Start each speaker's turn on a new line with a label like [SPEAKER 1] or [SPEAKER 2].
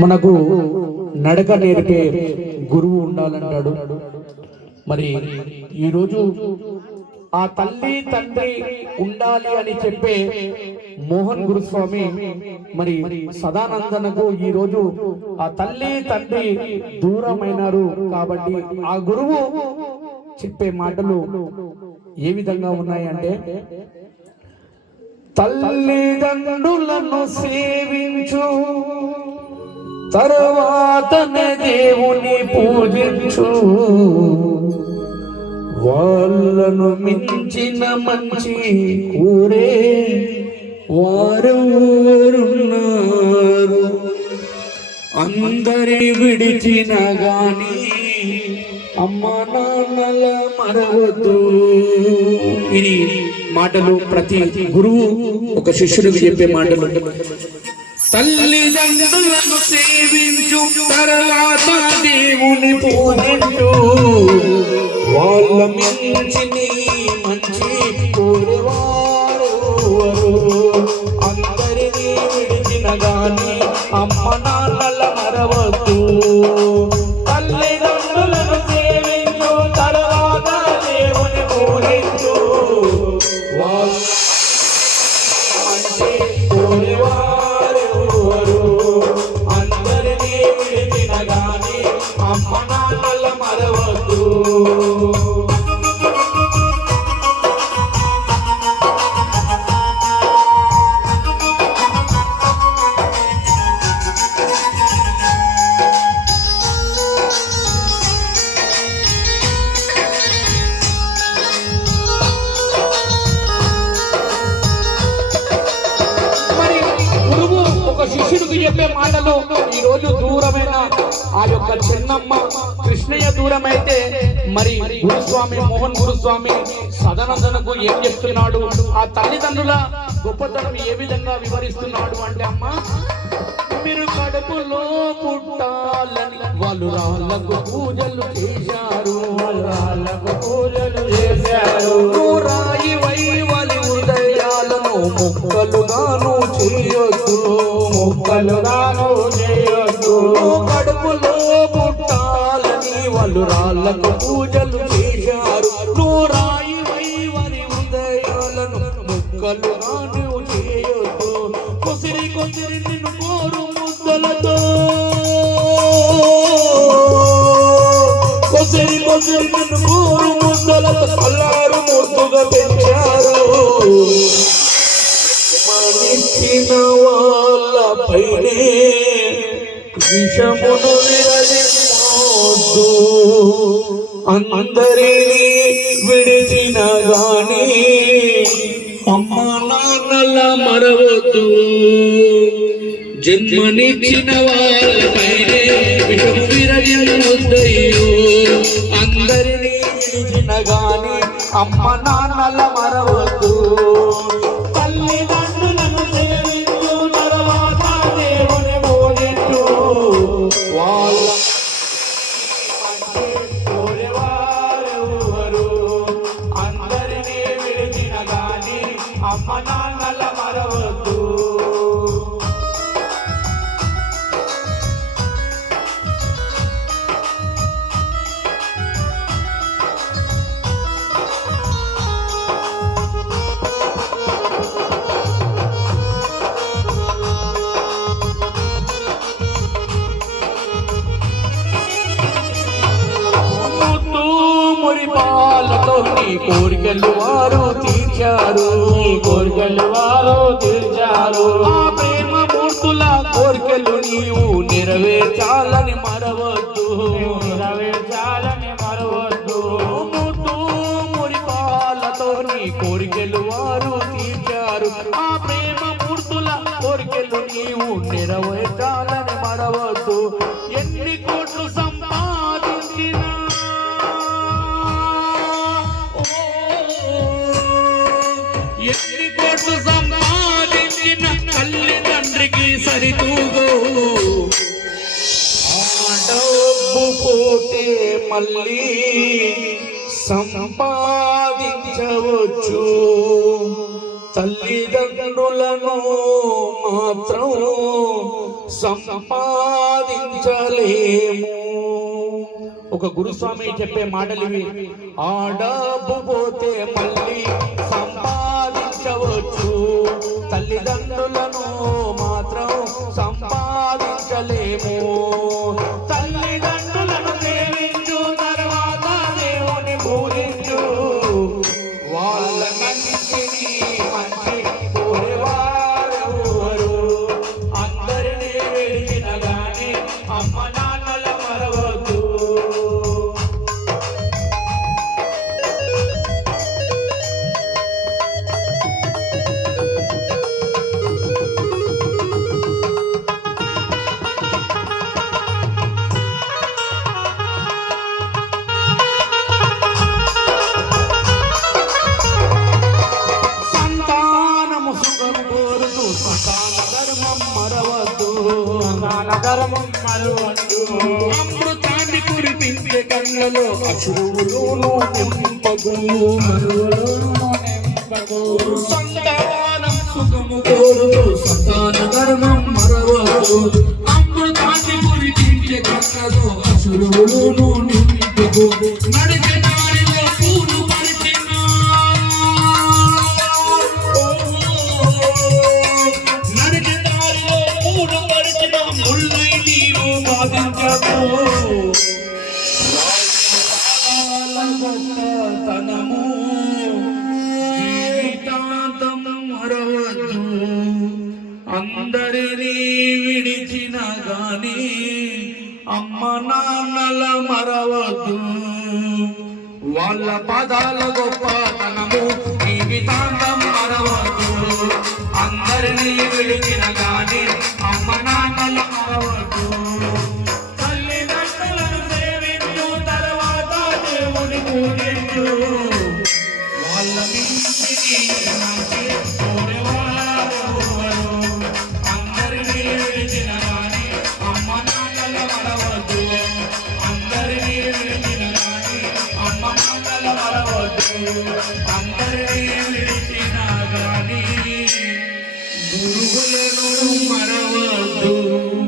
[SPEAKER 1] మనకు నడక నేర్పే గురువు ఉండాలంటాడు. మరి ఈరోజు ఆ తల్లి తండ్రి ఉండాలి అని చెప్పే మోహన్ గురుస్వామి మరి సదానందనకు ఈ రోజు ఆ తల్లి తండ్రి దూరమైనారు కాబట్టి ఆ గురువు చెప్పే మాటలు ఏ విధంగా ఉన్నాయంటే తల్లిదండ్రులను సేవించు తర్వాతనే దేవుని పూజించు. వాళ్ళను మించిన మంచి కూరే వారెవరున్నారు? అందరి విడిచిన గాని అమ్మ నాన్నల మరవద్దు. ఇది మాటలు ప్రతి గురువు ఒక శిష్యుడికి చెప్పే మాటలు. తల్లిదండ్రులను సేవించు తర్వాత దేవుని పూజించు వాళ్ళ మించి మంచి కోరువారు అందరినీ విడిచిన గాని అమ్మ నాన్నల మరవద్దు. తల్లిదండ్రులను సేవించు తర్వాత దేవుని పూజించు. వాళ్ళ చెప్పే మాటలు ఈ రోజు దూరమైన ఆ యొక్క చిన్నమ్మ కృష్ణయ్య దూరమైతే మరి గురుస్వామి మోహన్ గురుస్వామి సదనందనకు ఏం చెప్తున్నాడు? ఆ తల్లిదండ్రుల గొప్పతనం ఏ విధంగా వివరిస్తున్నాడు అంటే అమ్మ మీరు కడుపులో పుట్టాలని వాళ్ళు రాళ్ళకు పూజలు చేశారు రాళ్ళకు పూజలు చేశారు. వాళ్ళు పూజలు చేశారు. నూరాయి వైవరి ఉదయాలను ముక్కలు హృదయాలను మొక్కలుగాను చేయొద్దు. కొసిరి కొసిరి నిన్ను కోరు ముద్దలతో. కొసిరి కొసిరి నిన్ను కోరు ముద్దలతో కల్లారు ముద్దుగా పెంచారు. మనిచ్చిన వాళ్ళపైనే విషమును విరజిమ్మొద్దు అందరినీ విడిచిన గాని అమ్మ నాన్నల మరవద్దు. జన్మనిచ్చిన వాళ్ళపైనే విషం విరజిమ్మొద్దయ్యో అందరినీ విడిచిన గాని అమ్మ నాన్నల మరవద్దు. అమ్మ మురిపాలతో నీ కోరికలు వారు తీర్చారు. నీ కోరికలు వారు తీర్చారు. ఆ ప్రేమ మూర్తుల కోరికలు నీవు నెరవేర్చాలని డబ్బు పోతే మళ్ళీ సంపాదించవచ్చు. తల్లిదండ్రులను మాత్రం సంపాదించలేము. ఒక గురుస్వామి చెప్పే మాటలు ఇవి. ఆ డబ్బు పోతే మళ్ళీ సంపాదించవచ్చు. తల్లిదండ్రులను సుఖం కోరుతూ సకాల ధర్మం మరవద్దు.
[SPEAKER 2] సకాల ధర్మం మరవద్దు.
[SPEAKER 1] అమృతాన్ని కురిపించే కళ్ళలో అశ్రువులోను నింపగు మరువులోను సంతానం సుఖము కోరుతూ సంతాన ధర్మం మరవద్దు. అమృతాన్ని కురిపించే కళ్ళలో అశ్రువులోను నింపగు నడి আল্লাহ বাধা লগো కలవరవద్దు. అందరినీ విడిచినా గాని గురువులను మరవద్దు.